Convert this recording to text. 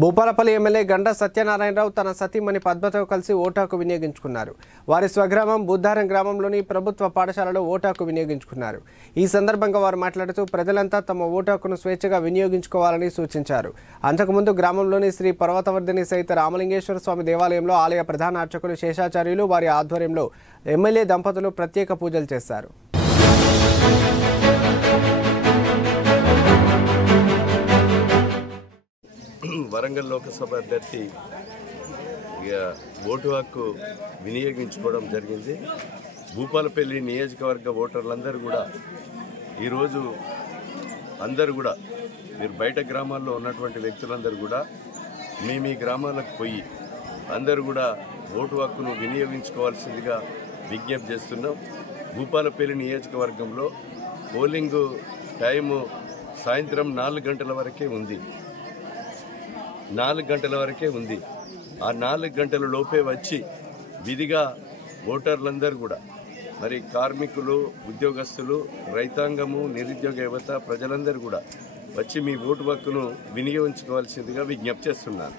Bhupalpally MLA Ganta Satyanarayana Rao తన సతీమణి పద్మతో కలిసి ఓటాకు వినియోగించుకున్నారు. వారి స్వగ్రామం బుద్ధారం గ్రామంలోని ప్రభుత్వ పాఠశాలలో ఓటాకు వినియోగించుకున్నారు. ఈ సందర్భంగా వారు మాట్లాడుతూ ప్రజలంతా తమ ఓటాకును స్వేచ్ఛగా వినియోగించుకోవాలని సూచించారు. అంతకుముందు గ్రామంలోని శ్రీ పర్వతవర్ధిని సహిత రామలింగేశ్వర స్వామి దేవాలయంలో ఆలయ ప్రధాన అర్చకులు శేషాచార్యులు వారి ఆధ్వర్యంలో ఎమ్మెల్యే దంపతులు ప్రత్యేక పూజలు చేశారు. వరంగల్ లోకసభ అభ్యర్థి ఓటు హక్కు వినియోగించుకోవడం జరిగింది. భూపాలపల్లి నియోజకవర్గ ఓటర్లందరూ కూడా ఈరోజు అందరూ కూడా మీరు బయట గ్రామాల్లో ఉన్నటువంటి వ్యక్తులందరూ కూడా మీ గ్రామాలకు పోయి అందరూ కూడా ఓటు హక్కును వినియోగించుకోవాల్సిందిగా విజ్ఞప్తి చేస్తున్నాం. భూపాలపల్లి నియోజకవర్గంలో పోలింగ్ టైము సాయంత్రం 4 గంటల వరకే ఉంది. 4 గంటల వరకే ఉంది. ఆ 4 గంటల లోపే వచ్చి విధిగా ఓటర్లందరూ కూడా మరి కార్మికులు, ఉద్యోగస్తులు, రైతాంగము, నిరుద్యోగ యువత ప్రజలందరూ కూడా వచ్చి మీ ఓటు హక్కును వినియోగించుకోవాల్సిందిగా విజ్ఞప్తి చేస్తున్నాను.